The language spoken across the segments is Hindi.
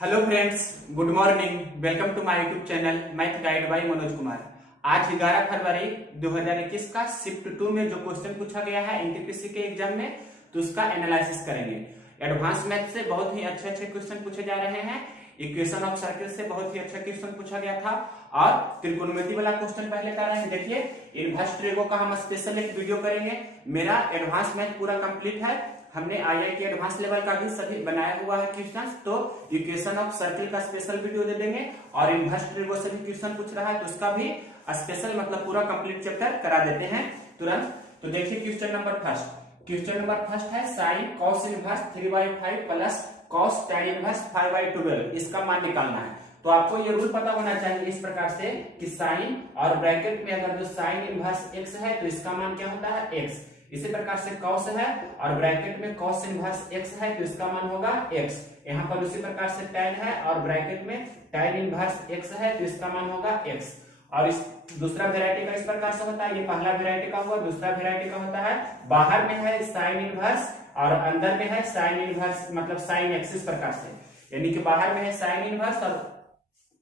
Hello friends, good morning. Welcome to my YouTube channel math guide by Manoj Kumar. आज 11 फरवरी 2021 का शिफ्ट 2 में जो क्वेश्चन पूछा गया है एनटीपीसी के एग्जाम में, तो उसका एनालिसिस करेंगे। एडवांस मैथ से बहुत ही अच्छे अच्छे क्वेश्चन पूछे जा रहे हैं। इक्वेशन ऑफ सर्किल से बहुत ही अच्छा क्वेश्चन पूछा गया था और त्रिकोणमिति वाला क्वेश्चन पहले कर रहे हैं। देखिए, इनवर्स ट्रिगो का हम स्पेशल एक वीडियो करेंगे। मेरा एडवांस मैथ पूरा कंप्लीट है। हमने आईआईटी एडवांस लेवल का भी सभी बनाया हुआ है क्वेश्चन, तो इक्वेशन ऑफ सर्किल का स्पेशल वीडियो दे देंगे और इनवर्स ट्रिगो से भी क्वेश्चन पूछ रहा है तो उसका भी स्पेशल मतलब पूरा कंप्लीट चैप्टर करा देते हैं तुरंत। तो देखिए क्वेश्चन नंबर फर्स्ट है sine cos inverse 3/5 plus cos tan inverse 5/12, इसका मान निकालना है। तो आपको ये रूल पता होना चाहिए इस प्रकार से कि साइन और ब्रैकेट में अगर जो साइन इनवर्स x है तो इसका मान क्या होता है x। इसी प्रकार से कॉस है और ब्रैकेट में कॉस इनवर्स x है तो इसका मान होगा x। यहाँ पर उसी प्रकार से tan है और ब्रैकेट में tan इनवर्स x है तो इसका मान होगा x। और इस दूसरा वेराइटी का इस प्रकार से होता है, ये पहला वेराइटी का हुआ। दूसरा वेराइटी का होता है बाहर में है साइन इनवर्स और अंदर में है साइन इनवर्स मतलब साइन x इस प्रकार से, यानी कि बाहर में है साइन इनवर्स और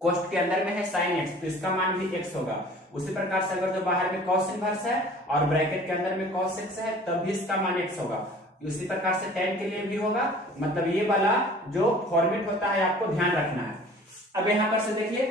कोष्ठ के अंदर में है साइन x, तो इसका मान भी x होगा। उसी प्रकार से अगर जो बाहर में कॉस इनवर्स है और ब्रैकेट के अंदर में कॉस x है तब भी इसका मान x होगा। उसी प्रकार से tan के लिए भी होगा। मतलब ये वाला जो फॉर्मेट होता है आपको ध्यान रखना है। अब यहाँ पर से देखिए,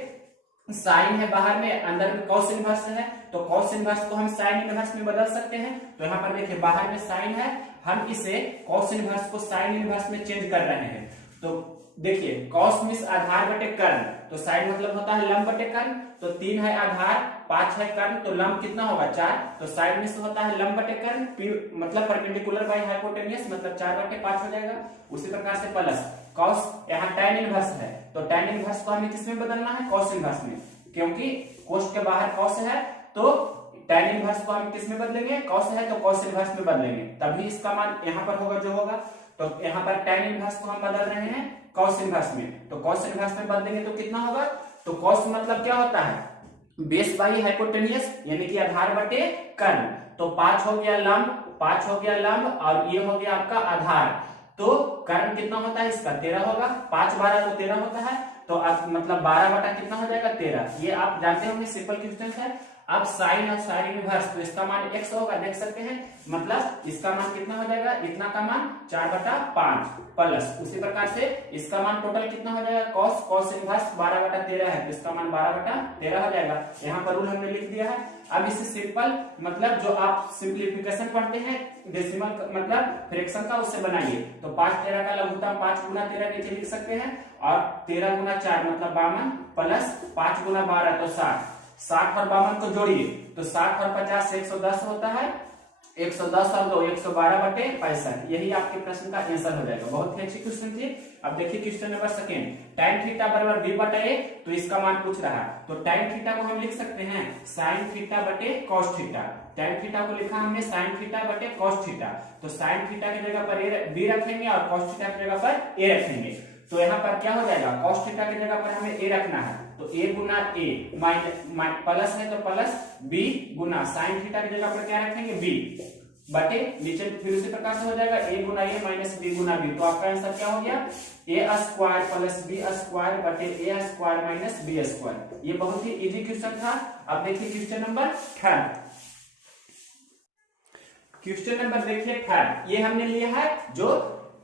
साइन है बाहर में, अंदर में कॉस इनवर्स है, तो कॉस इनवर्स को हम साइन इनवर्स में बदल सकते हैं। तो यहाँ पर देखिए बाहर में साइन है, हम इसे कॉस इनवर्स को साइन इनवर्स में चेंज कर रहे हैं। तो देखिए कॉस मींस आधार बटे कर्ण, तो साइन मतलब होता है लंब बटे कर्ण। तो 3 है आधार, 5 है कर्ण, तो लंब कितना होगा 4। तो साइन मींस होता है लंब बटे कर्ण मतलब परपेंडिकुलर बाय हाइपोटेन्यूस, मतलब 4/5 हो जाएगा। उसी प्रकार से प्लस कॉस, यहाँ tan इनवर्स है तो tan इनवर्स को हमें किस में बदलना है, कॉस इनवर्स में, क्योंकि कोष्ठ के बाहर कॉस है तो tan इनवर्स को हम किस में बदलेंगे, कॉस है तो कॉस इनवर्स में बदलेंगे, तभी इसका मान यहाँ पर होगा जो होगा। तो यहाँ पर tan इनवर्स को हम बदल रहे हैं कॉस इनवर्स में, तो कॉस इनवर्स में बदलेंगे तो कितना होगा। तो कॉस मतलब क्या होता है, बेस बाई हाइपोटेन्यूस यानी कि आधार बटे कर्ण। तो 5 हो गया लंब और ये हो गया आपका आधार। तो कर्ण कितना होता है इसका 13 होगा, 5 12 तो 13 होता है, तो अब मतलब 12 बटा कितना हो जाएगा 13। ये आप जानते होंगे, सिंपल क्वेश्चन है। अब साइन और साइन इनवर्स, तो इसका मान x होगा, देख सकते हैं। मतलब इसका मान कितना हो जाएगा, इतना का मान 4/5 प्लस उसी प्रकार से इसका मान टोटल कितना हो जाएगा, कॉस इनवर्स 12/13 है तो इसका मान 12/13 हो जाएगा। यहाँ पर रूल हमने लिख दिया है। अब इसे सिंपल मतलब जो आप सिंप्लीफिकेशन पढ़ते हैं डेसिमल मतलब फ्रैक्शन का, उससे बनाइए। तो 5 13 का लघुत्तम 5 गुना 13 नीचे लिख सकते हैं और 13 गुना 4 मतलब 52 प्लस 5 गुना 12 तो 60 और 52 को जोड़िए तो 60 और 50 110 होता है, 110 और 2 112/65। यही आपके प्रश्न का आंसर हो जाएगा। बहुत ही अच्छी क्वेश्चन थी। अब देखिए question number second, tan theta बराबर b/a, तो इसका मान पूछ रहा है। तो tan थीटा को हम लिख सकते हैं sin थीटा बटे cos थीटा। tan थीटा को लिखा हमने sin थीटा बटे cos थीटा। तो sin थीटा की जगह पर b रखेंगे और cos थीटा की जगह पर a रखेंगे। तो यहाँ पर क्या हो जाएगा, cos थीटा की जगह पर हमें a रखना है, तो a Guna a minus plus है तो प्लस b गुना sin थीटा की जगह पर क्या रखेंगे b बटे नीचे फिर उसी प्रकार से हो जाएगा a Guna a minus b Guna b। तो आपका आंसर क्या हो गया, a² प्लस b² बटे a² माइनस b²। ये बहुत ही इजी क्वेश्चन था। अब देखिए question number third. Question number देखिए थर्ड, ये हमने लिया है जो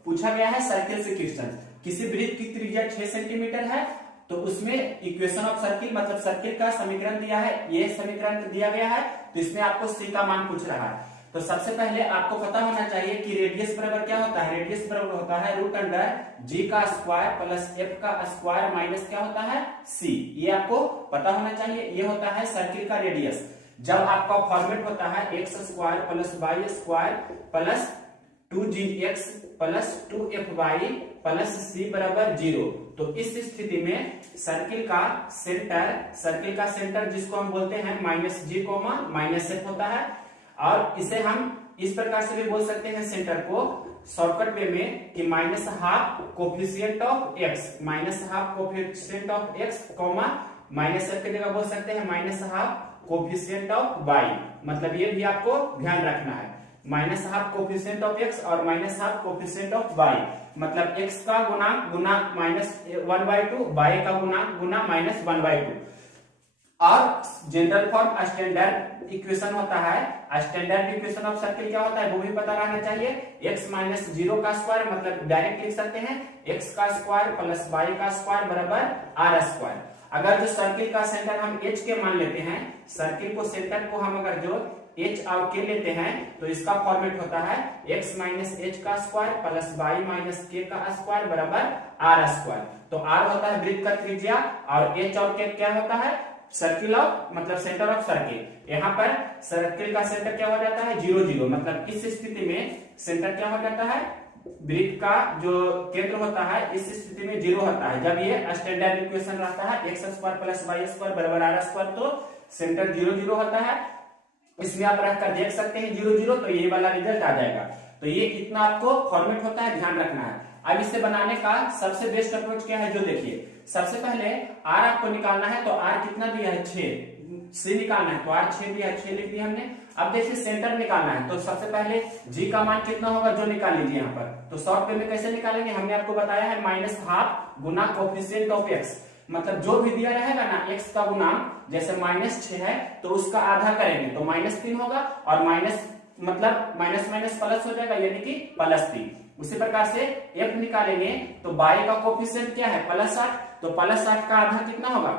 पूछा गया है सर्किल से क्वेश्चन। किसी वृत्त की त्रिज्या 6 सेंटीमीटर है तो उसमें इक्वेशन ऑफ सर्किल मतलब सर्किल का समीकरण दिया है, ये समीकरण दिया गया है। तो इसमें आपको सी का मान पूछ रहा है। तो सबसे पहले आपको पता होना चाहिए कि रेडियस बराबर क्या होता है, रेडियस बराबर होता है √g का स्क्वायर प्लस f का स्क्वायर माइनस क्या होता है c। ये आपको पता होना चाहिए। ये होता है सर्किल का रेडियस। जब आपका फॉर्मेट होता है x² plus y² plus 2gx plus 2fy plus c बराबर 0, तो इस स्थिति में सर्किल का सेंटर जिसको हम बोलते हैं -g, -f होता है। और इसे हम इस प्रकार से भी बोल सकते हैं सेंटर को शॉर्टकट वे में कि -12 coefficient of x, -12 coefficient of x comma -f की जगह बोल सकते हैं -12 कोफिशिएंट ऑफ y। मतलब ये भी आपको ध्यान रखना है। Minus half coefficient of X और minus half coefficient of Y, मतलब एक्स का गुणांक गुना -1/2, वाई का गुणांक गुना -1/2। और जनरल फॉर्म स्टैंडर्ड इक्वेशन होता है, स्टैंडर्ड इक्वेशन ऑफ सर्किल क्या होता है वो भी पता रहना चाहिए। x माइनस 0 का स्क्वायर, मतलब डायरेक्ट लिख सकते हैं x का स्क्वायर प्लस y का स्क्वायर बराबर r स्क्वायर। अगर जो सर्किल का सेंटर हम h के मान लेते हैं, सर्किल को सेंटर को हम अगर जो h और k लेते हैं तो इसका फॉर्मेट होता है x माइनस h का square plus y minus k का स्क्वायर बराबर r स्क्वायर। तो r होता है वृत्त का त्रिज्या और h और k क्या होता है सर्किल ऑफ, मतलब सेंटर ऑफ सर्किल। यहाँ पर सर्किल का सेंटर क्या हो जाता है 0 0, मतलब इस स्थिति में सेंटर क्या हो जाता है, वृत्त का जो केंद्र होता है इस स्थिति में 0 होता है। जब ये स्टैंडर्ड इक्वेशन रहता है x square plus y square बराबर r स्क्वायर, तो सेंटर 0 0 होता है। इसमें आप रखकर देख सकते हैं 0 0, तो ये वाला रिजल्ट आ जाएगा। तो ये इतना आपको फॉर्मेट होता है, ध्यान रखना है। अब इसे बनाने का सबसे बेस्ट अप्रोच क्या है, जो देखिए सबसे पहले r आपको निकालना है, तो r कितना दिया है 6, c निकालना है तो r 6 दिया है, 6 लिख दिया हमने। अब देखिए सेंटर निकालना है, तो सबसे पहले g का मान कितना होगा जो निकाल लीजिए यहाँ पर। तो शॉर्ट वे में कैसे निकालेंगे, हमने आपको बताया है minus half Guna coefficient of x, मतलब जो भी दिया रहेगा ना x का गुणांक, जैसे -6 है तो उसका आधा करेंगे तो -3 होगा, और माइनस मतलब माइनस माइनस प्लस हो जाएगा यानी कि +3। उसी प्रकार से f निकालेंगे तो y का कोफिशिएंट क्या है +8, तो +8 का आधा कितना होगा,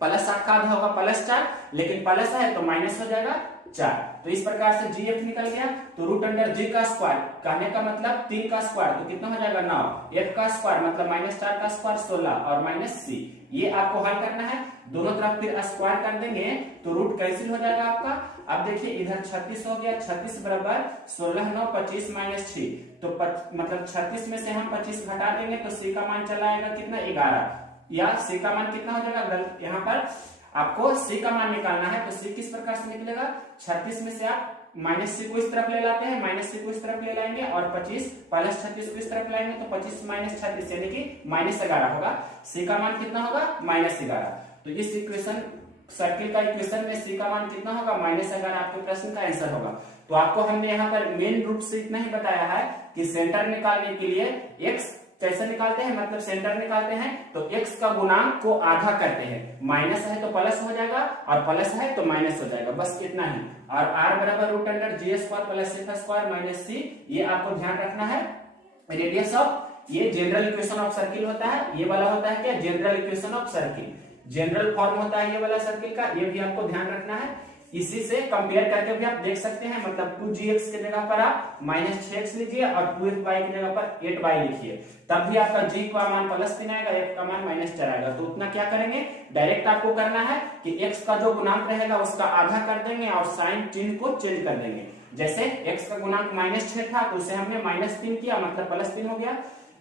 +8 का आधा होगा +4, लेकिन प्लस है तो माइनस हो जाएगा 4। तो इस प्रकार से gf निकल गया। तो रूट अंडर g का स्क्वायर, कहने का मतलब 3 का स्क्वायर, तो कितना हो जाएगा 9, f का स्क्वायर मतलब -4 का स्क्वायर 16 और माइनस c। ये आपको हल करना है, दोनों तरफ फिर स्क्वायर कर देंगे तो रूट कैंसिल हो जाएगा आपका। अब देखिए इधर 36 हो गया, 36 बराबर 16 9 25 -6, तो मतलब 36 में से हम 25 घटा देंगे तो c का मान चला आएगा कितना 11, या c का मान कितना हो जाएगा, यहाँ पर आपको c का मान निकालना है। तो c किस प्रकार से निकलेगा, 36 में से आप -c को इस तरफ ले लाते हैं, -c को इस तरफ ले लाएंगे और 25 प्लस 36 को इस तरफ लाएंगे तो 25 माइनस 36 यानी कि -11 होगा। c का मान कितना होगा -11। तो इस इक्वेशन सर्किल का इक्वेशन में c का मान कितना होगा -11, आपके प्रश्न का आंसर होगा। तो आपको हमने यहाँ पर मेन रूप से इतना ही बताया है कि सेंटर निकालने के लिए x कैसे निकालते हैं, मतलब सेंटर निकालते हैं तो x का गुणांक को आधा करते हैं, माइनस है तो प्लस हो जाएगा और प्लस है तो माइनस हो जाएगा, बस इतना ही। और r बराबर root under G square plus F square minus c, ये आपको ध्यान रखना है। रेडियस ऑफ, ये जनरल इक्वेशन ऑफ सर्किल होता है, ये वाला होता है क्या general equation of circle, general form होता है ये वाला सर्किल का, ये भी आपको ध्यान रखना है। इसी से कंपेयर करके भी आप देख सकते हैं, मतलब 2gx के जगह पर आप -6x लीजिए और 2fy की जगह पर 8y लिखिए, तब भी आपका g का मान +3 आएगा, f का मान -4 आएगा। तो उतना क्या करेंगे, डायरेक्ट आपको करना है कि x का जो गुणांक रहेगा उसका आधा कर देंगे और साइन चिन्ह को चेंज कर देंगे। जैसे x का गुणांक -6 था तो उसे हमने -3 किया, मतलब +3 हो गया।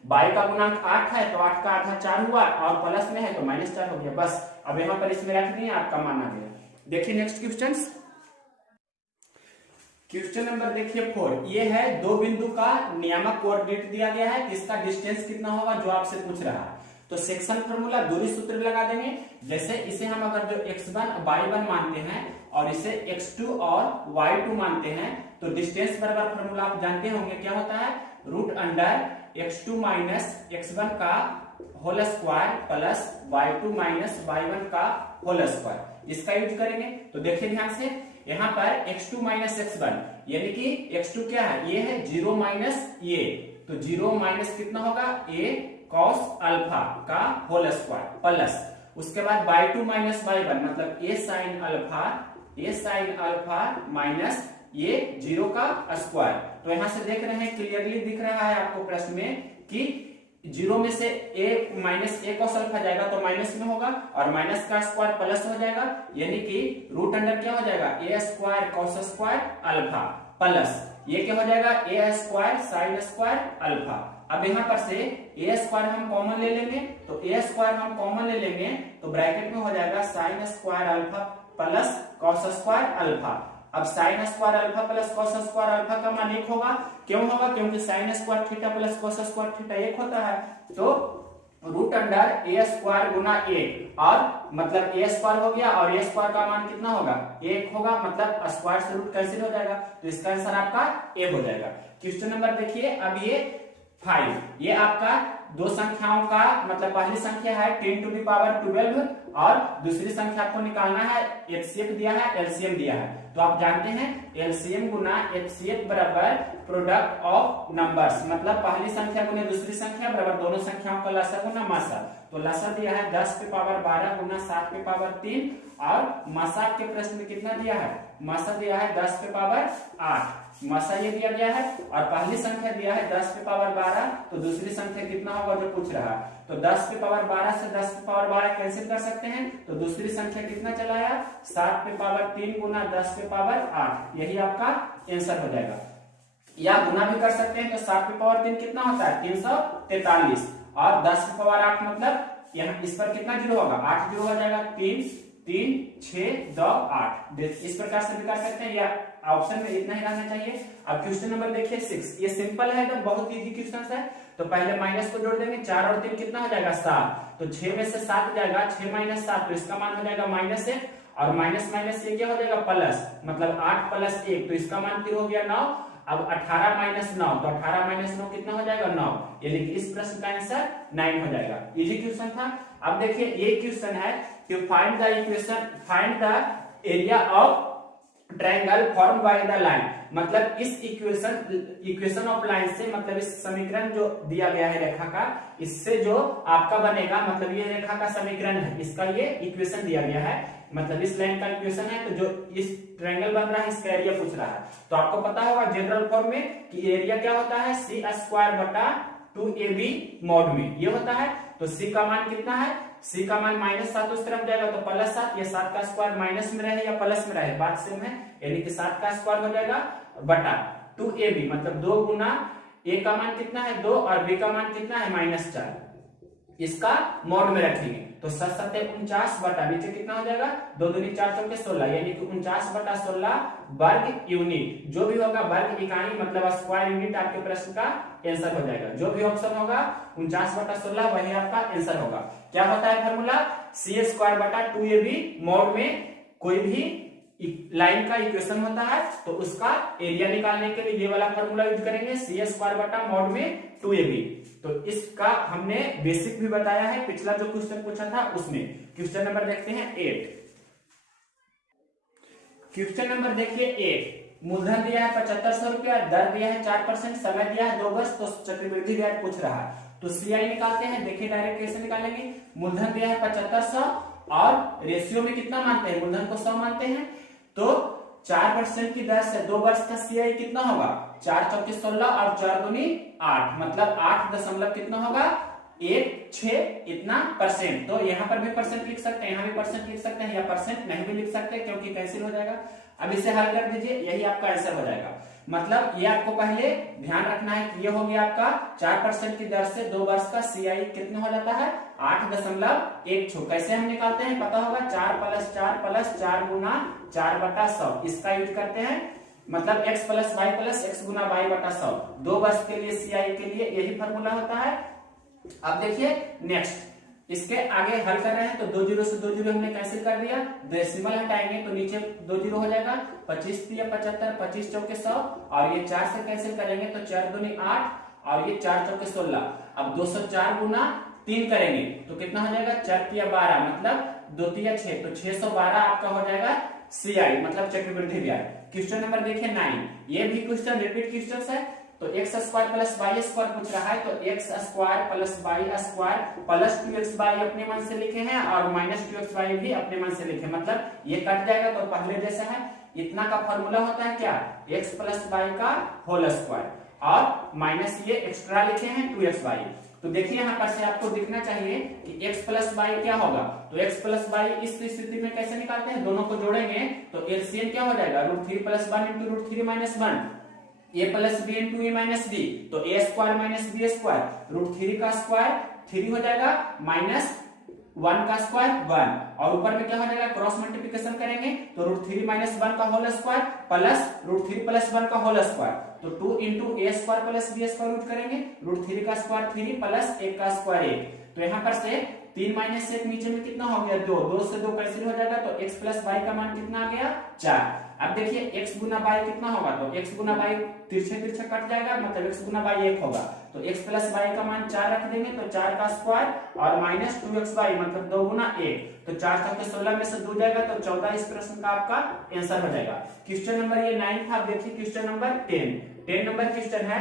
y का गुणांक 8 है तो 8 का आधा 4 हुआ और प्लस में है तो -4 हो गया, बस अब यहाँ पर इसमें रख दिए, आपका मान आ गया। देखिए नेक्स्ट क्वेश्चन नंबर देखिए 4। ये है दो बिंदु का नियामक कोऑर्डिनेट दिया गया है, इसका डिस्टेंस कितना होगा जो आपसे पूछ रहा है। तो सेक्शन फार्मूला दूरी सूत्र लगा देंगे। जैसे इसे हम अगर जो x1 y1 मानते हैं और इसे x2 और y2 मानते हैं तो डिस्टेंस बराबर फार्मूला आप जानते होंगे क्या होता है, root under x2 minus x1 का whole square plus y2 minus y1 का होल स्क्वायर, इसका यूज करेंगे। तो देखिए ध्यान से, यहाँ पर x2 माइनस x1 यानी कि x2 क्या है, ये है 0 माइनस a, तो 0 माइनस कितना होगा a cos अल्फा का होल स्क्वायर प्लस उसके बाद y2 माइनस y1 मतलब a sin अल्फा माइनस ये 0 का स्क्वायर। तो यहाँ से देख रहे हैं क्लियरली दिख रहा है आपको प्रश्न में कि 0 में से a minus a cos alpha जाएगा तो माइनस में होगा और माइनस का स्क्वायर प्लस हो जाएगा, यानी कि रूट अंडर क्या हो जाएगा a square cos square alpha plus ये क्या हो जाएगा a square sin square alpha. अब यहाँ पर से a स्क्वायर हम कॉमन ले लेंगे, तो a स्क्वायर हम कॉमन ले लेंगे तो ब्रैकेट में हो जाएगा sin square alpha plus cos square alpha. अब sin square alpha plus cos square alpha का मान 1 होगा, क्यों होगा, क्योंकि sin square theta plus cos square theta 1 होता है। तो रूट अंडर ए स्क्वायर गुना 1 और मतलब ए स्क्वायर हो गया और ए स्क्वायर का मान कितना होगा 1 होगा, मतलब स्क्वायर से रूट कैंसिल हो जाएगा, तो इसका आंसर आपका ए हो जाएगा। क्वेश्चन नंबर देखिए, अब ये 5, ये आपका दो संख्याओं का मतलब पहली संख्या है 10 टू द पावर 12 और दूसरी संख्या आपको निकालना है, एचसीएफ दिया है, एलसीएम दिया है। तो आप जानते हैं एलसीएम गुना एचसीएफ बराबर प्रोडक्ट ऑफ नंबर्स, मतलब पहली संख्या गुना दूसरी संख्या बराबर दोनों संख्याओं का लसागु गुना मासा। तो लसा दिया है 10 पे पावर 12 गुना 7 पे पावर 3 और मासा के प्रश्न में कितना दिया है, मासा दिया है 10 पे पावर 8, मासा ये दिया गया है और पहली संख्या दिया है 10 पे पावर 12, तो दूसरी संख्या कितना होगा जो पूछ रहा है। तो 10 पे पावर 12 से 10 पे पावर 12 कैंसिल कर सकते हैं, तो दूसरी संख्या कितना चला आया 7 पे पावर 3 गुना 10 पे पावर 8, यही आपका आंसर हो जाएगा। या गुना भी कर सकते हैं, तो 7 पे पावर 3 कितना होता है 343 और 10 पे पावर 8 मतलब यहाँ इस पर कितना जीरो होगा 8 जीरो हो जाएगा, 3 3 6 2 8। इस प्रकार से भी कर सकते हैं या ऑप्शन में इतना ही रहना चाहिए। अब क्वेश्चन नंबर देखिए 6, ये सिंपल है तो बहुत इजी क्वेश्चन है। तो पहले माइनस को जोड़ देंगे, 4 और 3 कितना हो जाएगा 7, तो 6 में से 7 जाएगा, 6 माइनस 7 तो इसका मान हो जाएगा -1 और माइनस माइनस ये क्या हो जाएगा प्लस, मतलब 8 प्लस 1 तो इसका मान फिर हो गया 9। अब 18 माइनस 9 तो 18 माइनस 9 कितना हो जाएगा 9, यानी कि इस प्रश्न का आंसर 9 हो जाएगा। इजी क्वेश्चन था। अब देखिए ये क्वेश्चन है कि find the area of triangle form by the line, मतलब इस इक्वेशन ऑफ लाइन से, मतलब इस समीकरण जो दिया गया है रेखा का, इससे जो आपका बनेगा, मतलब ये रेखा का समीकरण है, इसका ये इक्वेशन दिया गया है, मतलब इस लाइन का इक्वेशन है, तो जो इस ट्रायंगल बन रहा है इसका एरिया पूछ रहा है। तो आपको पता होगा जनरल फॉर्म में कि एरिया क्या होता है सी स्क्वायर बटा 2ab मॉड में ये होता है। तो सी का मान कितना है, सी का मान -7 उस तरफ जाएगा तो +7, ये 7 का स्क्वायर माइनस में रहे या प्लस में रहे बात सेम है, यानी कि 7 का स्क्वायर हो जाएगा बटा 2ab, मतलब 2 गुना a का मान कितना है 2 और b का मान कितना है -4, इसका मॉड में रखेंगे तो 7 7 49 बटा नीचे कितना हो जाएगा 2 दूनी 4 चौके 16, यानी कि 49 बटा 16 वर्ग यूनिट, जो भी होगा वर्ग इकाई मतलब स्क्वायर यूनिट आपके प्रश्न का आंसर हो जाएगा। जो भी ऑप्शन होगा 49 बटा 16 वही आपका आंसर होगा। क्या होता है फॉर्मूला, सी स्क्वायर बटा 2ab मॉड में कोई भी लाइन का इक्वेशन होता है तो उसका एरिया निकालने के लिए ये वाला फॉर्मूला यूज करेंगे, सी स्क्वायर बटा मॉड में 2ab। तो इसका हमने बेसिक भी बताया है, पिछला जो क्वेश्चन पूछा था उसमें। क्वेश्चन नंबर देखते हैं 8। क्वेश्चन नंबर देखिए 8, मूलधन दिया है 7500 रुपया, दर दिया है 4%, समय दिया है 2 वर्ष, तो चक्रवृद्धि ब्याज पूछ रहा है। तो सीआई निकालते हैं, देखिए डायरेक्ट कैसे निकालेंगे। मूलधन दिया है 7500 और रेशियो में कितना मानते हैं, मूलधन को 100 मानते हैं, तो 4% की दर से 2 वर्ष का सीआई कितना होगा 4 चौके 16 और 4 दूनी 8, मतलब 8 दशमलव कितना होगा 16 इतना परसेंट। तो यहाँ पर भी परसेंट लिख सकते हैं, यहाँ भी परसेंट लिख सकते हैं, या परसेंट नहीं भी लिख सकते क्योंकि कैंसिल हो जाएगा। अब इसे हल कर दीजिए, यही आपका आंसर हो जाएगा। मतलब ये आपको पहले ध्यान रखना है कि ये हो गया आपका 4% की दर से 2 वर्ष का सीआई कितना हो जाता है 8.16। कैसे हम निकालते हैं पता होगा, 4 गुना 4 बटा 100, इसका यूज करते हैं, मतलब x plus Y plus X गुना वाई बटा 100। 2 वर्ष के लिए सीआई के लिए यही फॉर्मूला होता है। अब देखिए नेक्स्ट, इसके आगे हल कर रहे हैं तो 2 जीरो से 2 जीरो हमने कैंसिल कर दिया, डेसिमल हटाएंगे तो नीचे 2 जीरो हो जाएगा, 25 3 75, 25 चौके 100 और ये 4 से कैंसिल करेंगे तो 4 दूनी 8 और ये 4 चौके 16। अब 204 गुना 3 करेंगे तो कितना हो जाएगा 4 3 12, मतलब 2 3 6, तो 612 आपका हो जाएगा सीआई, मतलब चक्रवृद्धि ब्याज। क्वेश्चन नंबर देखिए 9, ये भी क्वेश्चन रिपीट क्वेश्चन है। तो X square plus Y square पूछ रहा है, तो X square plus Y square plus 2xy अपने मन से लिखे हैं और माइनस 2xy भी अपने मन से लिखे, मतलब ये कट जाएगा तो पहले जैसा है। इतना का फॉर्मूला होता है क्या, x प्लस वाई का होल स्क्वायर और माइनस ये एक्स्ट्रा लिखे हैं 2xy। तो देखिए यहाँ पर से आपको दिखना चाहिए कि x प्लस वाई क्या होगा, तो x प्लस वाई इस स्थिति में कैसे निकालते हैं, दोनों को जोड़ेंगे तो एलसीएम क्या हो जाएगा √3 + 1 × √3 - 1, a plus B into A minus B, तो A square minus B square, √3 का स्क्वायर 3 हो जाएगा माइनस 1 का स्क्वायर 1, और ऊपर में क्या हो जाएगा क्रॉस मल्टीप्लिकेशन करेंगे तो √3 - 1 का होल स्क्वायर प्लस √3 + 1 का होल स्क्वायर, तो 2 × a square plus b square root करेंगे, √3 का स्क्वायर 3 प्लस 1 का स्क्वायर 1, तो यहाँ पर से 3 माइनस 1 नीचे में कितना हो गया 2, 2 से 2 कैंसिल हो जाएगा, तो x प्लस वाई का मान कितना आ गया 4। अब देखिए x गुना वाई कितना होगा, तो x गुना वाई तिरछे तिरछे कट जाएगा, मतलब x गुना वाई 1 होगा, तो x प्लस वाई का मान 4 रख देंगे, तो 4 का स्क्वायर और माइनस 2xy मतलब 2 गुना 1, तो 4 चौके 16 में से 2 जाएगा, तो 14 इस प्रश्न का आपका आंसर हो जाएगा। क्वेश्चन नंबर ये 9 था। देखिए क्वेश्चन नंबर 10 नंबर क्वेश्चन है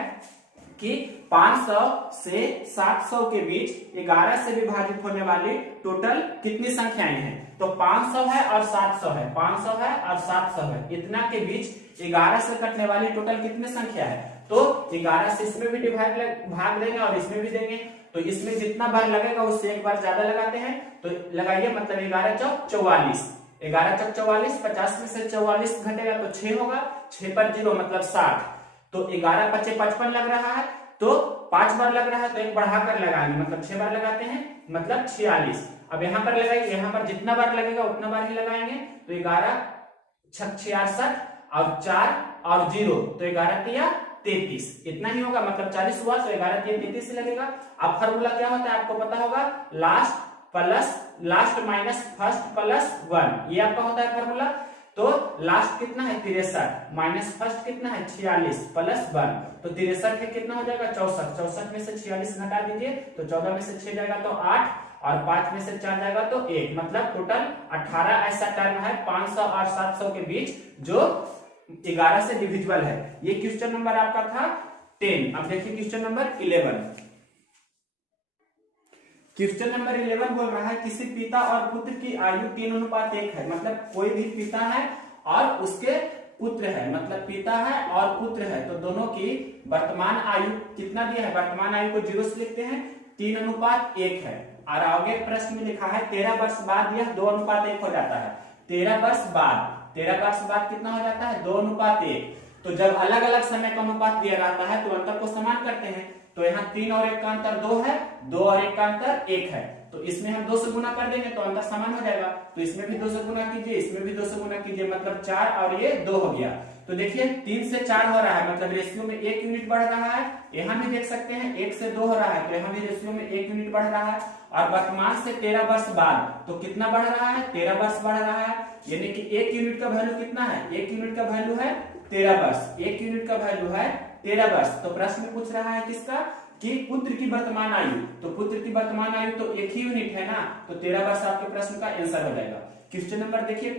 कि 500 से 700 के बीच 11 से विभाजित होने वाली टोटल कितनी संख्याएं हैं। तो 500 है और 700 है, 500 है और 700 है, इतना के बीच 11 से कटने वाली टोटल कितनी संख्या है। तो 11 से इसमें भी भाग देंगे और इसमें भी देंगे, तो इसमें जितना बार लगेगा उससे एक बार ज्यादा लगाते हैं, तो लगाइए, मतलब 11 चौक 44, 11 चौक 44, 50 में से 44 घटेगा तो 6 होगा, 6 पर 0 मतलब 60, तो 11 पचे 55 लग रहा है, तो 5 बार लग रहा है तो एक बढ़ाकर लगाएंगे, मतलब 6 बार लगाते हैं मतलब 46। अब यहाँ पर लगाएंगे, यहाँ पर जितना बार लगेगा उतना बार ही लगाएंगे, तो 11 छक 66 और 4 और 0, तो 11 तिया 33, इतना ही होगा, मतलब 40 हुआ, तो 11 तिया 33 लगेगा। अब फार्मूला क्या होता है आपको पता होगा, लास्ट माइनस फर्स्ट प्लस 1, ये आपका होता है फार्मूला। तो लास्ट कितना है 63 माइनस फर्स्ट कितना है 46 प्लस 1, तो 63 है कितना हो जाएगा 64, 64 में से 46 घटा दीजिए, तो 14 में से 6 जाएगा तो 8 और 5 में से 4 जाएगा तो 1, मतलब टोटल 18 ऐसा टर्म है 500 और 700 के बीच जो 11 से डिविजिबल है। ये क्वेश्चन नंबर आपका था 10। अब देखिए क्वेश्चन नंबर 11। क्वेश्चन नंबर 11 बोल रहा है किसी पिता और पुत्र की आयु 3:1 है, मतलब कोई भी पिता है और उसके पुत्र है, मतलब पिता है और पुत्र है, तो दोनों की वर्तमान आयु कितना दिया है, वर्तमान आयु को 0 से लिखते हैं, 3:1 है। और आगे प्रश्न में लिखा है 13 वर्ष बाद यह 2:1 हो जाता है, 13 वर्ष बाद कितना हो जाता है 2:1। तो जब अलग अलग समय का अनुपात दिया जाता है तो अंतर को समान करते हैं, तो यहाँ 3 और 1 का अंतर 2 है, 2 और 1 का अंतर 1 है, तो इसमें हम 2 से गुना कर देंगे तो अंतर समान हो जाएगा, तो इसमें भी 2 से गुना कीजिए, इसमें भी 2 से गुना कीजिए, मतलब 4 और ये 2 हो गया। तो देखिए 3 से 4 हो रहा है, मतलब रेशियो में 1 यूनिट बढ़ रहा है, यहाँ भी देख सकते हैं 1 से 2 हो रहा है, तो यहाँ भी रेशियो में 1 यूनिट बढ़ रहा है। और वर्तमान से 13 वर्ष बाद तो कितना बढ़ रहा है 13 वर्ष बढ़ रहा है, यानी कि 1 यूनिट का वैल्यू कितना है, 1 यूनिट का वैल्यू है 13 वर्ष, 1 यूनिट का वैल्यू है 13 वर्ष। तो प्रश्न में पूछ रहा है किसका, कि पुत्र की वर्तमान आयु, तो पुत्र की वर्तमान आयु तो 1 ही यूनिट है ना, तो 13 वर्ष आपके प्रश्न का आंसर हो जाएगा। क्वेश्चन नंबर देखिए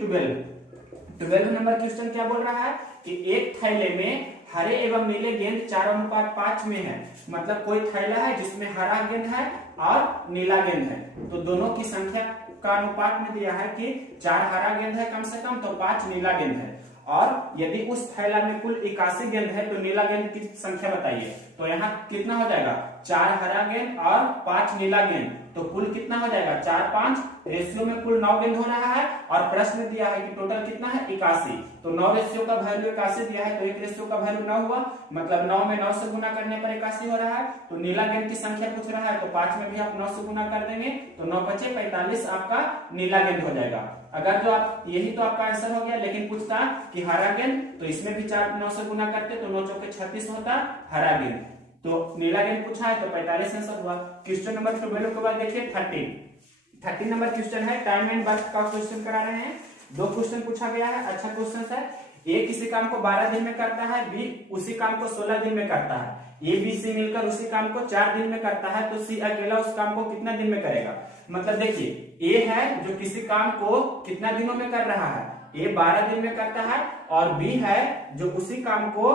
12 नंबर क्वेश्चन क्या बोल रहा है कि एक थैले में हरे एवं नीले गेंद 4:5 में है, मतलब कोई थैला है जिसमें हरा गेंद है और नीला गेंद है, तो दोनों की संख्या का अनुपात में दिया है कि 4 हरा गेंद है कम से कम, तो 5 नीला गेंद है, और यदि उस थैला में कुल 81 गेंद है तो नीला गेंद की संख्या बताइए। तो यहाँ कितना हो जाएगा 4 हरा गेंद और 5 नीला गेंद, तो कुल कितना हो जाएगा 4 5, रेशियो में कुल 9 गेंद हो रहा है, और प्रश्न में दिया है कि टोटल कितना है 81, तो 9 रेशियो का वैल्यू 81 दिया है, तो 1 रेशियो का वैल्यू 9 हुआ, मतलब 9 में 9 से गुना करने पर 81 हो रहा है। तो नीला गेंद की संख्या पूछ रहा है, तो 5 में भी आप 9 से गुना कर देंगे, तो 9 बचे 45 आपका नीला गेंद हो जाएगा। अगर जो आप यही तो आपका आंसर हो गया, लेकिन पूछता कि हरा गेंद, तो इसमें भी 4 9 से गुना करते तो 9 चौके 36 होता हरा गेंद, तो नीला गेंद पूछा है तो 45 आंसर हुआ। क्वेश्चन नंबर 12 के बाद देखिए 13 नंबर क्वेश्चन है, टाइम एंड वर्क का क्वेश्चन करा रहे हैं। 2 क्वेश्चन पूछा गया है, अच्छा क्वेश्चन है। ए किसी काम को 12 दिन में करता है, बी उसी काम को 16 दिन में करता है, ए बी सी मिलकर उसी काम को 4 दिन में करता है, तो सी अकेला उस काम को कितना दिन में करेगा। मतलब देखिए ए है जो किसी काम को कितना दिनों में कर रहा है, ए 12 दिन में करता है, और बी है जो उसी काम को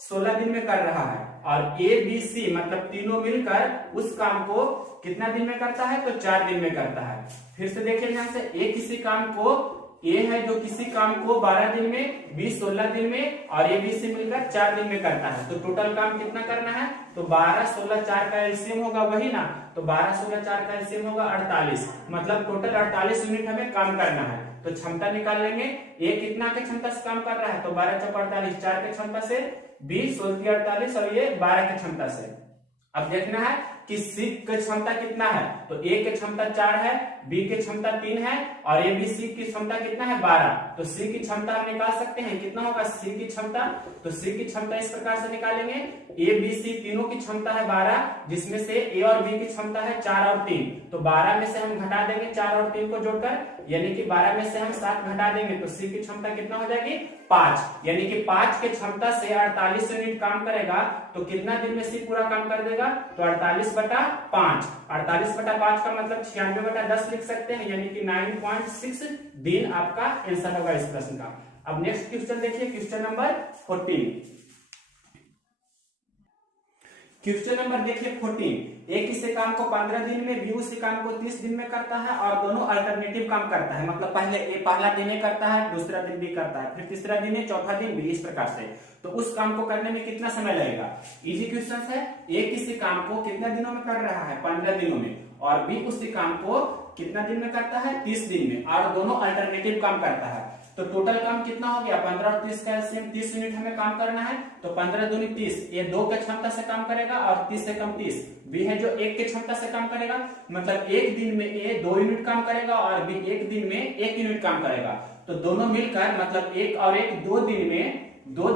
16 दिन में कर रहा है, और ए बी सी मतलब तीनों मिलकर उस काम को कितना दिन में करता है, तो 4 दिन में करता है। फिर से देखिए यहाँ से ए किसी काम को, ए है जो किसी काम को 12 दिन में, बी 16 दिन में, और ए बी सी मिलकर 4 दिन में करता है, तो टोटल काम कितना करना है, तो 12 16 4 का एलसीएम होगा वही ना, तो 12 16 4 का एलसीएम होगा 48, मतलब टोटल 48 यूनिट हमें काम करना है। तो क्षमता निकाल लेंगे, ए कितना के क्षमता से काम कर रहा है, तो 12 चौक 48, 4 के क्षमता से, बी 16 48 और ये 12 की क्षमता से। अब देखना है कि सी की क्षमता कितना है, तो ए की क्षमता 4 है, बी की क्षमता 3 है और ए बी सी की क्षमता कितना है 12। तो सी की क्षमता हम निकाल सकते हैं, कितना होगा सी की क्षमता, तो सी की क्षमता इस प्रकार से निकालेंगे, ए बी सी तीनों की क्षमता है 12, जिसमें से ए और बी की क्षमता है 4 और 3, तो 12 में से हम घटा देंगे 4 और 3 को जोड़कर, यानी कि 12 में से हम 7 घटा देंगे तो सी की क्षमता कितना हो जाएगी 5, यानी कि 5 के क्षमता से 48 यूनिट काम करेगा, तो कितना दिन में सी पूरा काम कर देगा, तो 48/5, 48/5 का मतलब 96/10 लिख सकते हैं, यानी कि 9.6 दिन आपका आंसर होगा इस प्रश्न का। अब नेक्स्ट क्वेश्चन देखिए, क्वेश्चन नंबर 14। क्वेश्चन नंबर देखिए 14, ए किसी काम को 15 दिन में, बी उसी काम को 30 दिन में करता है और दोनों अल्टरनेटिव काम करता है, मतलब पहले ए पहला दिन ए करता है, दूसरा दिन बी करता है, फिर तीसरा दिन ए, चौथा दिन बी, इस प्रकार से। तो उस काम को करने में कितना समय लगेगा, इजी क्वेश्चन है। ए किसी काम को कितना दिनों में कर रहा है 15 दिनों में, और बी उसी काम को कितना दिन में करता है 30 दिन में, और दोनों अल्टरनेटिव काम करता है। तो टोटल काम कितना हो गया 15 और 30 का एलसीएम 30 यूनिट हमें काम करना है, तो 15 दूनी 30, ये 2 के क्षमता से काम करेगा और 30 से कम 30, बी है जो 1 के क्षमता से काम करेगा, मतलब एक दिन में ए 2 यूनिट काम करेगा और बी एक दिन में 1 यूनिट काम करेगा। तो दोनों मिलकर मतलब 1 और 1 2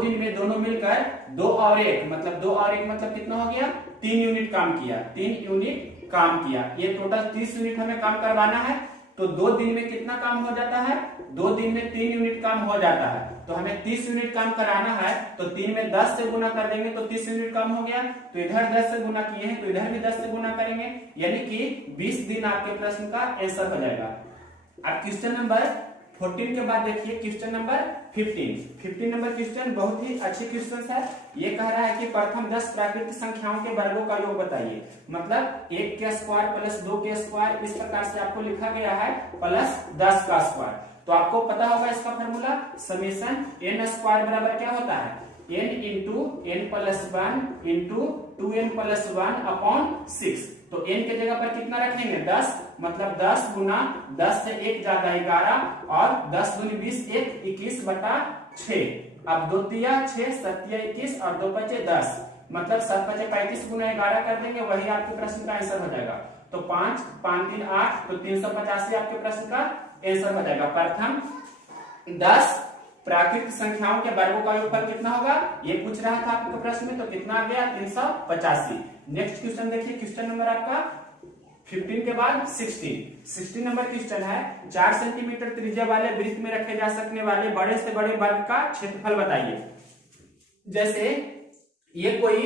दिन में दोनों मिलकर 2 और 1 मतलब 2 और 1 मतलब कितना हो गया 3 यूनिट काम किया, 3 यूनिट काम किया। ये टोटल 30 यूनिट हमें काम करवाना है, तो 2 दिन में कितना काम हो जाता है, 2 दिन में 3 यूनिट काम हो जाता है। तो हमें 30 यूनिट काम कराना है, तो 3 में 10 से गुना कर देंगे तो 30 यूनिट काम हो गया, तो इधर 10 से गुना किए हैं तो इधर भी 10 से गुना करेंगे, यानी कि 20 दिन आपके प्रश्न का आंसर हो जाएगा। अब क्वेश्चन नंबर 14 के बाद देखिए क्वेश्चन नंबर 15 नंबर क्वेश्चन बहुत ही अच्छी क्वेश्चन है। ये कह रहा है कि प्रथम 10 प्राकृतिक संख्याओं के वर्गों का योग बताइए, मतलब 1 के स्क्वायर प्लस 2 के स्क्वायर, इस प्रकार से आपको लिखा गया है प्लस 10 का स्क्वायर। तो आपको पता होगा इसका फॉर्मूला, समेशन n स्क्वायर बराबर क्या होता है, n into n plus 1 into 2n plus 1 upon 6। तो n के जगह पर कितना रखेंगे 10, मतलब 10 गुना 10 से 1 ज्यादा 11 और 10 दूनी 20, 1 21/6। अब 2 तिया 6, 7 तिया 21 और 2 पचे 10, मतलब 7 पचे 35 गुना 11 कर देंगे, वही आपके प्रश्न का आंसर हो जाएगा। तो 5 5 3 8, तो 385 आपके प्रश्न का आंसर हो जाएगा। प्रथम 10 प्राकृतिक संख्याओं के वर्गों का योगफल कितना होगा, ये पूछ रहा था आपके प्रश्न में, तो कितना आ गया 385। नेक्स्ट क्वेश्चन देखिए, क्वेश्चन नंबर आपका 15 के बाद 16 नंबर क्वेश्चन है। 4 सेंटीमीटर त्रिज्या वाले वृत्त में रखे जा सकने वाले बड़े से बड़े वर्ग का क्षेत्रफल बताइए। जैसे ये कोई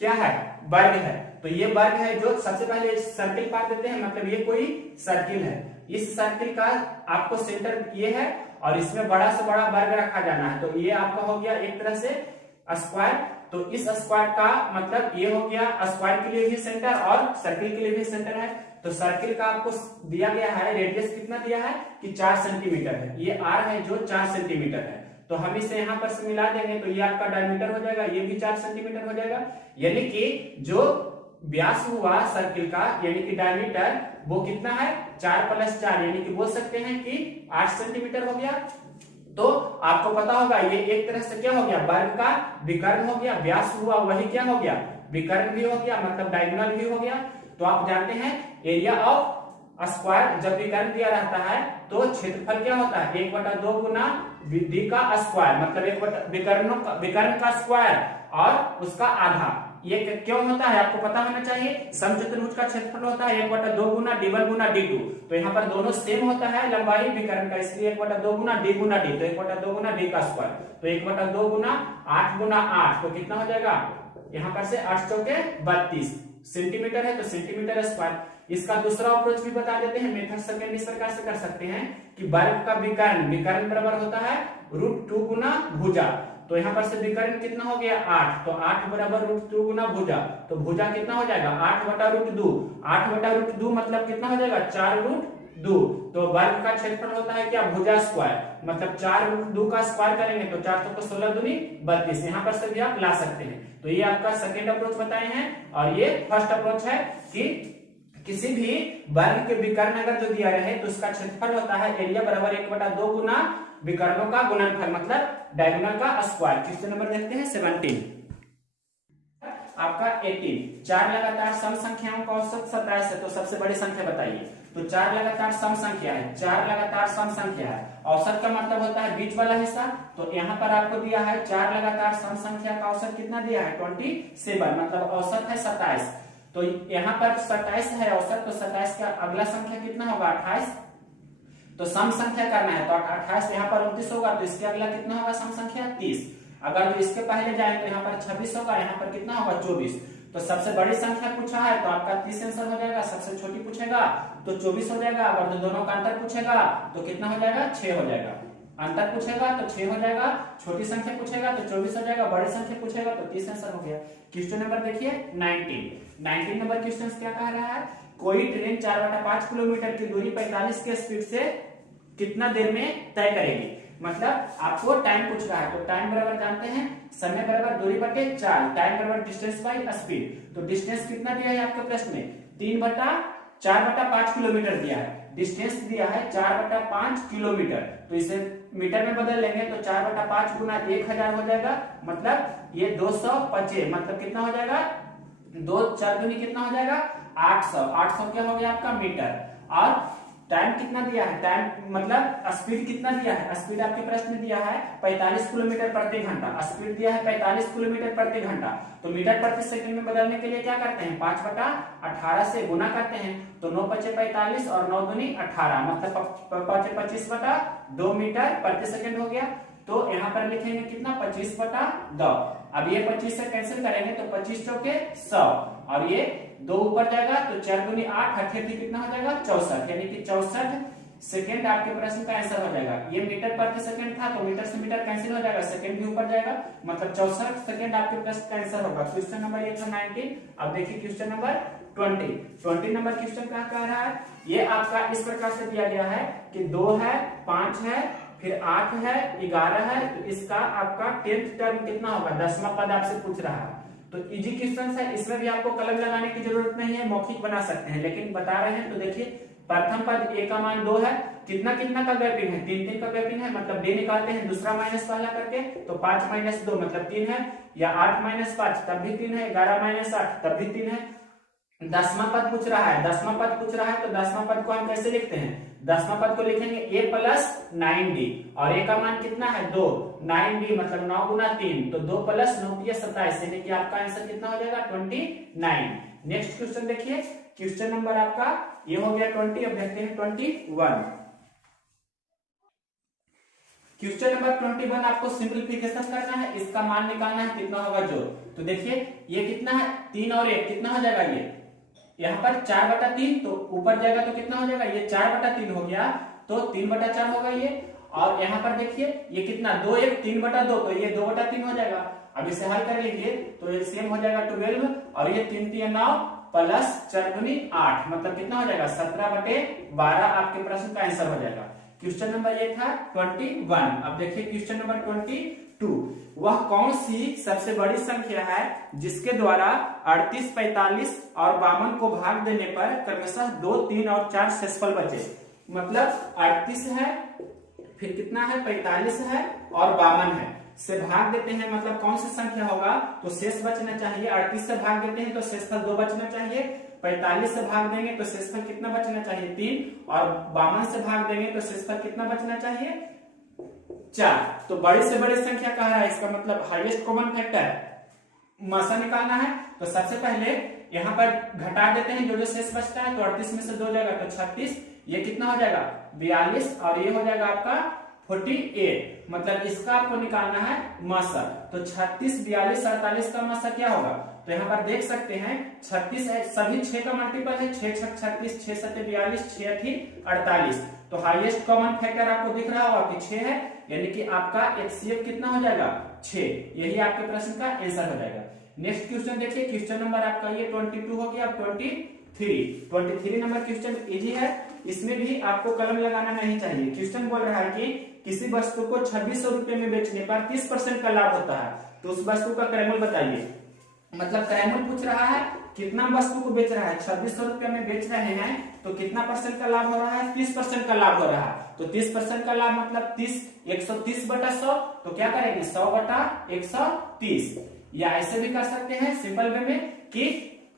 क्या है वर्ग है, तो ये वर्ग है, जो सबसे पहले सर्किल पार देते हैं, मतलब ये कोई सर्किल है, इस सर्किल का आपको सेंटर ये है और इसमें बड़ा से बड़ा वर्ग रखा जाना है, तो ये आपका हो गया एक तरह से स्क्वायर। तो इस स्क्वायर का मतलब ये हो गया, स्क्वायर के लिए भी सेंटर और सर्किल के लिए भी सेंटर है। तो सर्किल का आपको दिया गया है, रेडियस कितना दिया है कि 4 सेंटीमीटर है, ये आर है जो 4 सेंटीमीटर है, तो हम इसे यहाँ पर से मिला देंगे तो ये आपका डायमीटर हो जाएगा, ये भी 4 सेंटीमीटर हो जाएगा, यानी कि जो व्यास हुआ सर्किल का यानी कि डायमीटर वो कितना है 4 + 4, यानी कि बोल सकते हैं कि 8 सेंटीमीटर हो गया। तो आपको पता होगा ये एक तरह से क्या हो गया, वर्ग का विकर्ण हो गया, व्यास हुआ वही क्या हो गया विकर्ण भी हो गया, मतलब डायगोनल भी हो गया। तो आप जानते हैं एरिया ऑफ स्क्वायर जब विकर्ण दिया रहता है तो क्षेत्रफल क्या होता है 1/2 गुना विधि का स्क्वायर, मतलब विकर्ण का स्क्वायर और उसका आधा। ये क्यों होता है आपको पता होना चाहिए, समचतुर्भुज का क्षेत्रफल होता है 1/2 गुना d = d2, तो यहाँ पर दोनों सेम होता है लंबाई विकर्ण का, इसलिए 1/2 गुना d गुना d, तो 1/2 गुना d का स्क्वायर, तो 1/2 गुना 8 गुना 8, तो कितना हो जाएगा यहाँ पर से 8 चौके 32 सेंटीमीटर है, तो सेंटीमीटर स्क्वायर। इसका दूसरा अप्रोच भी बता देते हैं, मेथड सेकंड इस प्रकार से कर सकते हैं कि वर्ग का विकर्ण बराबर होता है √2 गुना भुजा, तो यहाँ पर से विकर्ण कितना हो गया 8, तो 8 बराबर √2 गुना भुजा, तो भुजा कितना हो जाएगा 8/√2, 8/√2 मतलब कितना हो जाएगा 4√2, तो वर्ग का क्षेत्रफल होता है क्या भुजा स्क्वायर, मतलब 4√2 का स्क्वायर करेंगे तो 4 तो 16 दूनी 32, यहाँ पर से भी आप ला सकते हैं। तो ये आपका सेकेंड अप्रोच बताए हैं, और ये फर्स्ट अप्रोच है कि किसी भी वर्ग के विकर्ण अगर जो दिया रहे तो उसका क्षेत्रफल होता है एरिया बराबर 1/2 गुना विकर्णों का गुणनफल, मतलब डायगोनल का स्क्वायर। क्वेश्चन नंबर देखते हैं 17। आपका 18। चार लगातार सम संख्याओं का औसत 27 है, तो सबसे बड़ी संख्या बताइए। तो चार लगातार सम संख्या है, चार लगातार सम संख्या है। औसत का मतलब होता है बीच वाला हिस्सा। तो यहाँ पर आपको दिया है चार लगातार सम संख्या का औसत कितना दिया है 27, मतलब औसत है 27। तो यहाँ पर 27 है औसत, तो 27 का अगला संख्या कितना होगा 28। तो सम संख्या करना है, तो 28 यहाँ पर 29 होगा, तो इसके अगला कितना होगा सम संख्या 30। अगर इसके पहले जाए तो यहाँ पर 26 होगा, यहाँ पर कितना होगा 24। तो सबसे बड़ी संख्या पूछा है तो आपका 30 आंसर हो जाएगा। सबसे छोटी पूछेगा तो 24 हो जाएगा। अगर दोनों का अंतर पूछेगा तो कितना हो जाएगा 6 हो जाएगा। अंतर पूछेगा तो 6 हो जाएगा, छोटी संख्या पूछेगा तो 24 हो जाएगा, बड़ी संख्या पूछेगा तो 30 आंसर हो गया। क्वेश्चन नंबर देखिए 19 नंबर क्वेश्चन क्या कह रहा है, कोई ट्रेन 4/5 किलोमीटर की दूरी 45 के स्पीड से कितना देर में तय करेगी। मतलब आपको टाइम पूछ रहा है, तो टाइम बराबर जानते हैं समय बराबर दूरी बटे 4, टाइम बराबर डिस्टेंस बाई स्पीड। तो डिस्टेंस कितना दिया है आपके प्रश्न में 4/5 किलोमीटर दिया है। डिस्टेंस दिया है 4/5 किलोमीटर, तो इसे मीटर में बदल लेंगे तो 4/5 गुना 1000 हो जाएगा। मतलब ये 225, मतलब कितना हो जाएगा 2 4 दूनी कितना हो जाएगा 800। 800 क्या हो गया आपका मीटर। और टाइम कितना दिया है, टाइम मतलब स्पीड कितना दिया है, स्पीड आपके प्रश्न में दिया है 45 किलोमीटर प्रति घंटा। स्पीड दिया है 45 किलोमीटर प्रति घंटा। तो मीटर प्रति सेकंड में बदलने के लिए क्या करते हैं 5/18 से गुना करते हैं, तो 9 × 5 = 45 और 9 दूनी 18, मतलब 25/2 मीटर प्रति सेकंड हो गया। तो यहाँ पर लिखेंगे कितना 25/2। अब ये 25 से कैंसिल करेंगे तो 25 चौके 100, और ये 2 ऊपर जाएगा तो 4 दूनी 8, 88 कितना हो जाएगा 64, यानी कि 64 सेकेंड आपके प्रश्न का आंसर हो जाएगा। ये मीटर प्रति सेकंड था तो मीटर से मीटर कैंसिल हो जाएगा, सेकंड भी ऊपर जाएगा, मतलब 64 सेकंड आपके प्रश्न का आंसर होगा। क्वेश्चन नंबर ये था 19। अब देखिए क्वेश्चन नंबर 20 नंबर क्वेश्चन क्या कह रहा है, ये आपका इस प्रकार से दिया गया है कि 2 है 5 है फिर 8 है 11 है, तो इसका आपका 10th टर्म कितना होगा 10वां पद आपसे पूछ रहा है। तो इजी क्वेश्चन है, इसमें भी आपको कलम लगाने की जरूरत नहीं है, मौखिक बना सकते हैं, लेकिन बता रहे हैं। तो देखिए प्रथम पद a का मान 2 है, कितना कितना का गैपिंग है 3 का गैपिंग है, मतलब d निकालते हैं दूसरा माइनस पहला करके, तो 5 - 2 मतलब 3 है, या 8 - 5 तब भी 3 है, 11 - 8 तब भी 3 है। 10वां पद पूछ रहा है, 10वां पद पूछ रहा है, तो 10वां पद को हम कैसे लिखते हैं, 10वां पद को लिखेंगे a + 9d, और a का मान कितना है 2, 9d मतलब 9 × 3, तो 2 + 9 = 27, यानी कि आपका आंसर कितना हो जाएगा 29। नेक्स्ट क्वेश्चन देखिए, क्वेश्चन नंबर आपका ये हो गया 20। अब देखते हैं 21। क्वेश्चन नंबर 21 आपको सिंपलीफिकेशन करना है, इसका मान निकालना है कितना होगा जो। तो देखिए ये कितना है 3 और 1 कितना हो जाएगा, ये यहाँ पर 4/3, तो ऊपर जाएगा तो कितना हो जाएगा ये 4/3 हो गया, तो 3/4 होगा ये। और यहाँ पर देखिए ये कितना 2 1 3/2, तो ये 2/3 हो जाएगा। अब इसे हल कर लीजिए तो ये सेम हो जाएगा 12, और ये 3 3 9 प्लस 4 दूनी 8, मतलब कितना हो जाएगा 17/12 आपके प्रश्न का आंसर हो जाएगा। क्वेश्चन नंबर ये था 21। अब देखिए क्वेश्चन नंबर 22। वह कौन सी सबसे बड़ी संख्या है जिसके द्वारा 38, 45 और 52 को भाग देने पर क्रमशः 2, 3 और 4 शेषफल बचे। मतलब 38 है, फिर कितना है 45 है और 52 है, से भाग देते हैं, मतलब कौन सी संख्या होगा तो शेष बचना चाहिए। 38 से भाग देते हैं तो शेषफल 2 बचना चाहिए, 45 से भाग देंगे तो शेषफल कितना बचना चाहिए 3, और 52 से भाग देंगे तो शेषफल कितना बचना चाहिए 4। तो बड़ी से बड़ी संख्या कह रहा है, इसका मतलब हाईएस्ट कॉमन फैक्टर मासा निकालना है। तो सबसे पहले यहाँ पर घटा देते हैं, जो जो शेष बचता है, तो 38 में से 2 जाएगा तो 36, ये कितना हो जाएगा 42, और ये हो जाएगा आपका 48, मतलब इसका आपको निकालना है मासा। तो 36, 42, 48 का मासा क्या होगा, तो यहाँ पर देख सकते हैं 36 है, सभी 6 का मल्टीपल है, 6 × 36, 6 × 7 = 42, 6 × 8 = 48। तो हाईएस्ट कॉमन फैक्टर आपको दिख रहा होगा कि 6 है, यानी कि आपका HCF कितना हो जाएगा 6, यही आपके प्रश्न का आंसर हो जाएगा। नेक्स्ट क्वेश्चन देखिए, क्वेश्चन नंबर आपका ये 22 हो गया। 23 नंबर क्वेश्चन इजी है, इसमें भी आपको कलम लगाना नहीं चाहिए। क्वेश्चन बोल रहा है कि किसी वस्तु को 2600 रुपए में बेचने पर 30% का लाभ होता है, तो उस वस्तु का क्रयमूल बताइए। मतलब क्रयमूल पूछ रहा है, कितना वस्तु को बेच रहा है, 2600 रुपए में बेच रहे हैं, तो कितना % का लाभ हो रहा है 30% का लाभ हो रहा है। तो 30% का लाभ मतलब 130/100, तो क्या करेंगे 100/130, या ऐसे भी कर सकते हैं सिंपल वे में कि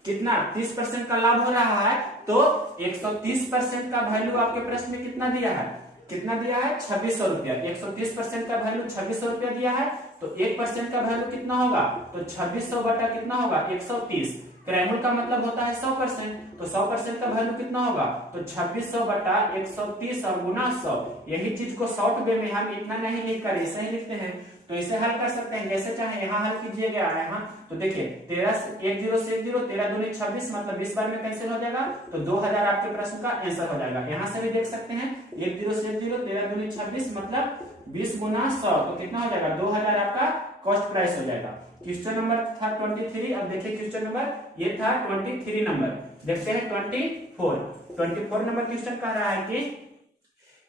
कितना 30% का लाभ हो रहा है तो 130% का वैल्यू आपके प्रश्न में कितना दिया है, कितना दिया है 2600 रुपया। 130% का वैल्यू 2600 रुपया दिया है तो 1% का वैल्यू कितना होगा, तो 2600 बटा कितना होगा 130। क्रैमूल का मतलब होता है 100%, तो 100% का वैल्यू कितना होगा, तो 2600 बटा 130 और गुना 100। यही चीज को शॉर्ट वे में हम इतना नहीं लिख कर ऐसे ही लिखते हैं, तो इसे हल कर सकते हैं जैसे चाहे। यहाँ हल कीजिएगा यहाँ तो देखिए 13 10 से 1 0 13 दूनी 26 मतलब 20 बार में कैंसिल हो जाएगा तो 2000 आपके प्रश्न का आंसर हो जाएगा। यहाँ से भी देख सकते हैं 1 0 से 1 0 13 दूनी 26 मतलब 20 गुना 100 तो कितना हो जाएगा 2000 आपका कॉस्ट प्राइस हो जाएगा। क्वेश्चन नंबर था 23। अब देखिए क्वेश्चन नंबर ये था 23 नंबर। देखते हैं 24 नंबर क्वेश्चन कह रहा है कि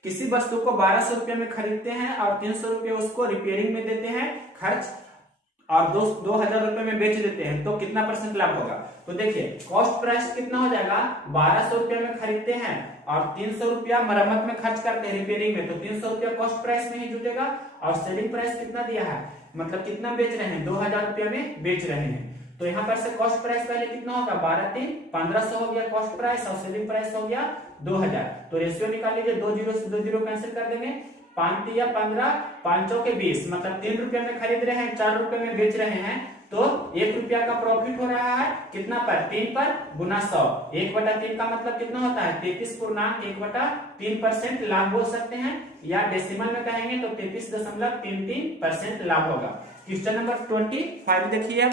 किसी वस्तु को 1200 रुपये में खरीदते हैं और 300 रुपये उसको रिपेयरिंग में देते हैं खर्च और 2000 रुपये में बेच देते हैं तो कितना % लाभ होगा। तो देखिए कॉस्ट प्राइस कितना हो जाएगा, 1200 रुपये में खरीदते हैं और 300 रुपया मरम्मत में खर्च करते हैं रिपेयरिंग में, तो 300 रुपया कॉस्ट प्राइस में ही जुटेगा। और सेलिंग प्राइस कितना दिया है, मतलब कितना बेच रहे हैं 2000 रुपया में बेच रहे हैं, तो यहाँ पर से कॉस्ट प्राइस पहले कितना होगा 12 3 1500 हो गया कॉस्ट प्राइस और सेलिंग प्राइस हो गया 2000। तो रेशियो निकाल लीजिए, 2 0 से 2 0 कैंसिल कर देंगे, 5 या 15 5 के 20 मतलब 3 रुपये में खरीद रहे हैं 4 रुपये में बेच रहे हैं तो 1 रुपया का प्रॉफिट हो रहा है कितना पर 3 पर गुना 100। 1/3 का मतलब कितना होता है 33.1/3% लाभ बोल सकते हैं या डेसिमल में कहेंगे तो 33.33% लाभ होगा। क्वेश्चन नंबर 25 देखिए,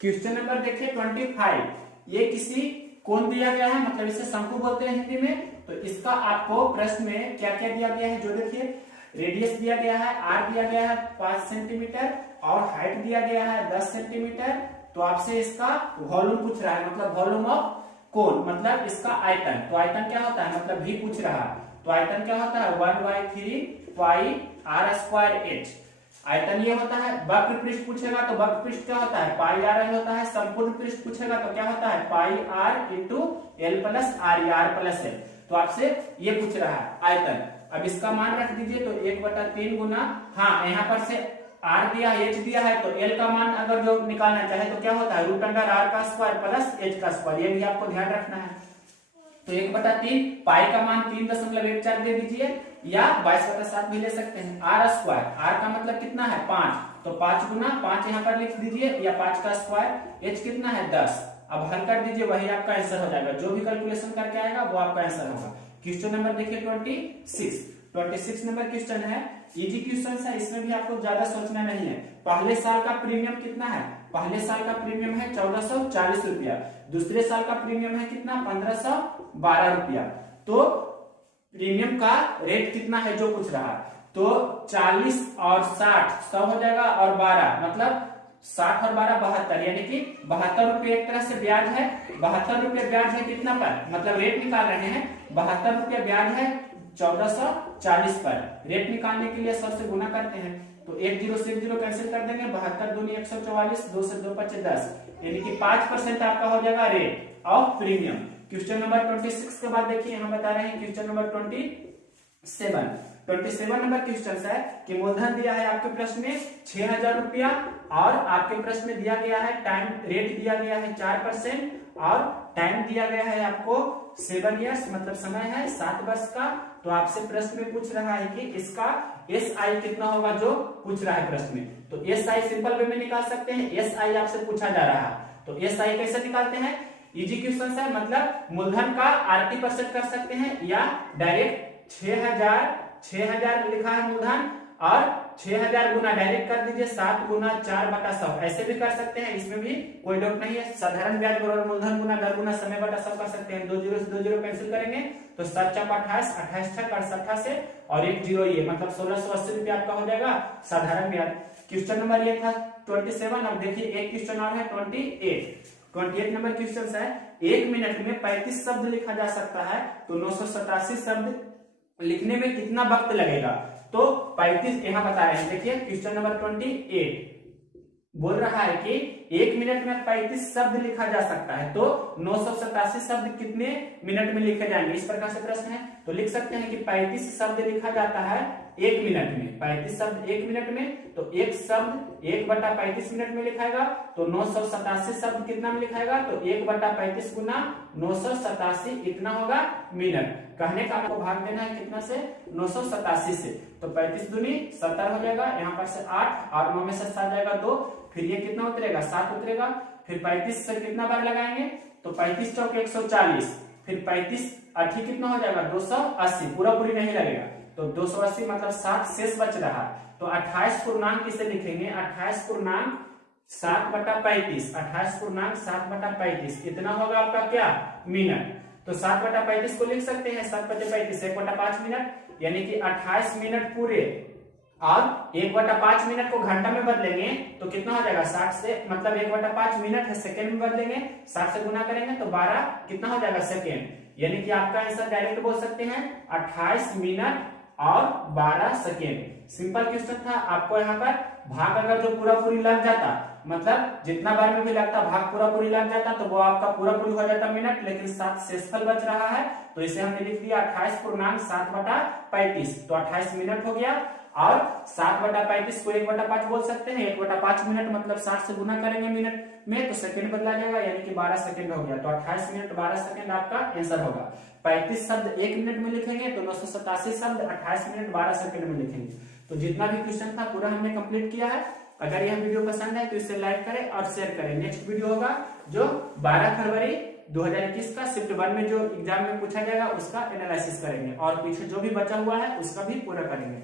क्वेश्चन नंबर देखिए 25। ये किसी कोण दिया गया है, मतलब इसे शंकु बोलते हैं हिंदी में। तो इसका आपको प्रश्न में क्या क्या दिया गया है, जो देखिए रेडियस दिया गया है, आर दिया गया है 5 सेंटीमीटर और हाइट दिया गया है 10 सेंटीमीटर। तो आपसे इसका वॉल्यूम पूछ रहा है, मतलब वॉल्यूम ऑफ कोण मतलब इसका आयतन। तो आयतन क्या होता है, मतलब भी पूछ रहा है, तो आयतन क्या होता है 1/3 पाई r स्क्वायर h। आयतन ये होता है। वक्र पृष्ठ पूछेगा तो वक्र पृष्ठ क्या होता है पाई r होता है। संपूर्ण पृष्ठ पूछेगा तो क्या होता है पाई r into l plus r या r प्लस l। तो आपसे ये पूछ रहा है आयतन। अब इसका मान रख दीजिए तो 1/3 गुना, हाँ यहाँ पर से r दिया h दिया है तो l का मान अगर जो निकालना चाहे तो क्या होता है √r का स्क्वायर प्लस h का स्क्वायर, ये भी आपको ध्यान रखना है। तो 1/3 पाई का मान 3.14 दे दीजिए या 22/7 भी ले सकते हैं। r स्क्वायर, r का मतलब कितना है 5 तो 5 गुना 5 यहाँ पर लिख दीजिए या 5 का स्क्वायर, h कितना है 10। अब हल कर दीजिए वही आपका आंसर हो जाएगा, जो भी कैलकुलेशन करके आएगा वो आपका आंसर होगा। क्वेश्चन नंबर देखिए 26 नंबर क्वेश्चन है, इजी क्वेश्चन है, इसमें भी आपको ज्यादा सोचना नहीं है। पहले साल का प्रीमियम कितना है, पहले साल का प्रीमियम है 1440 रुपया, दूसरे साल का प्रीमियम है कितना 1512 रुपया। तो प्रीमियम का रेट कितना है जो पूछ रहा है, तो 40 और 60 100 हो जाएगा और 12 मतलब 60 और 12 72, यानी कि 72 रुपये एक तरह से ब्याज है। 72 रुपये ब्याज है कितना पर, मतलब रेट निकाल रहे हैं 72 रुपये ब्याज है 1440 पर। रेट निकालने के लिए 100 से गुना करते हैं तो 1 0 से 1 0 कैंसिल कर देंगे, 72 दूनी 144, 2 से 2 5 10, यानी कि 5% आपका हो जाएगा rate of premium. Question number 26 के बाद देखिए हम बता रहे हैं क्वेश्चन नंबर 27 नंबर क्वेश्चन है कि मूलधन दिया है आपके प्रश्न में 6000 रुपया और आपके प्रश्न में दिया गया है टाइम रेट दिया गया है 4% और टाइम दिया गया है आपको 7 इयर्स मतलब समय है 7 वर्ष का। तो आपसे प्रश्न में पूछ रहा है कि इसका SI कितना होगा जो पूछ रहा है प्रश्न में। तो SI सिंपल वे में निकाल सकते हैं, SI आपसे पूछा जा रहा है तो SI कैसे निकालते हैं, इजी क्वेश्चन है, मतलब मूलधन का 80% कर सकते हैं या डायरेक्ट 6000 लिखा है मूलधन और 6000 गुना डायरेक्ट कर दीजिए 7 गुना 4/100, ऐसे भी कर सकते हैं, इसमें भी कोई डाउट नहीं है। साधारण ब्याज बराबर मूलधन गुना दर गुना समय बटा 100 कर सकते हैं। 2 0 से 2 0 कैंसिल करेंगे तो 7 4 28, 28 6 68 से और 1 0 ये मतलब 1680 रुपया आपका हो जाएगा साधारण ब्याज। क्वेश्चन नंबर ये था 27। अब देखिए एक क्वेश्चन और है 28 नंबर क्वेश्चन है, 1 मिनट में 35 शब्द लिखा जा सकता है तो 987 शब्द लिखने में कितना वक्त लगेगा। तो 35 यहाँ बता रहे हैं, देखिए क्वेश्चन नंबर 28 बोल रहा है कि 1 मिनट में 35 शब्द लिखा जा सकता है तो 987 शब्द कितने मिनट में लिखे जाएंगे, इस प्रकार से प्रश्न है। तो लिख सकते हैं कि 35 शब्द लिखा जाता है 1 मिनट में, 35 शब्द 1 मिनट में, तो एक शब्द 1/35 मिनट में लिखाएगा, तो 987 शब्द कितना में लिखाएगा, तो 1/35 गुना 987 इतना होगा मिनट। कहने का आपको भाग देना है कितना से, 987 से, तो 35 दूनी 70 हो जाएगा, यहाँ पर से 8 और 9 में से 7 जाएगा 2, फिर ये कितना उतरेगा 7 उतरेगा, फिर 35 से कितना बार लगाएंगे, तो 35 चौक 140, फिर 35 8 कितना हो जाएगा 280, पूरा पूरी नहीं लगेगा, तो 280 मतलब 7 शेष बच रहा, तो 28 पूर्णांक किसे लिखेंगे, 28 पूर्णांक 7/35, 28 पूर्णांक 7/35 इतना होगा आपका क्या मिनट। तो 7/35 को लिख सकते हैं 7/35 1/5 मिनट, यानी कि 28 मिनट पूरे, और 1/5 मिनट को घंटा में बदलेंगे तो कितना हो जाएगा 60 से, मतलब 1/5 मिनट है सेकेंड में बदलेंगे, 60 से गुना करेंगे तो 12 कितना हो जाएगा सेकेंड, यानी कि आपका आंसर डायरेक्ट बोल सकते हैं 28 मिनट और 12 सेकेंड। सिंपल क्वेश्चन था। आपको यहाँ पर भाग अगर जो पूरा पूरी लग जाता, मतलब जितना बार में भी लगता भाग पूरा पूरी लग जाता, तो वो आपका पूरा पूरी हो जाता मिनट, लेकिन 7 शेषफल बच रहा है, तो इसे हमने लिख दिया 28 पूर्णांक 7/35, तो 28 मिनट हो गया। और 7/35 को 1/5 बोल सकते हैं, 1/5 मिनट मतलब 60 से गुना करेंगे मिनट में, तो सेकंड बदला जाएगा, यानी कि 12 सेकंड हो गया, तो 28 मिनट 12 सेकंड आपका आंसर होगा। 35 शब्द 1 मिनट में लिखेंगे, तो 987 शब्द 28 मिनट 12 सेकंड में लिखेंगे। तो जितना भी क्वेश्चन था पूरा हमने कंप्लीट किया है। अगर यह वीडियो पसंद है तो इसे लाइक करें और शेयर करें। नेक्स्ट वीडियो होगा जो 12 फरवरी 2021 का शिफ्ट 1 में जो एग्जाम में पूछा जाएगा उसका एनालिसिस करेंगे, और पीछे जो भी बचा हुआ है उसका भी पूरा करेंगे।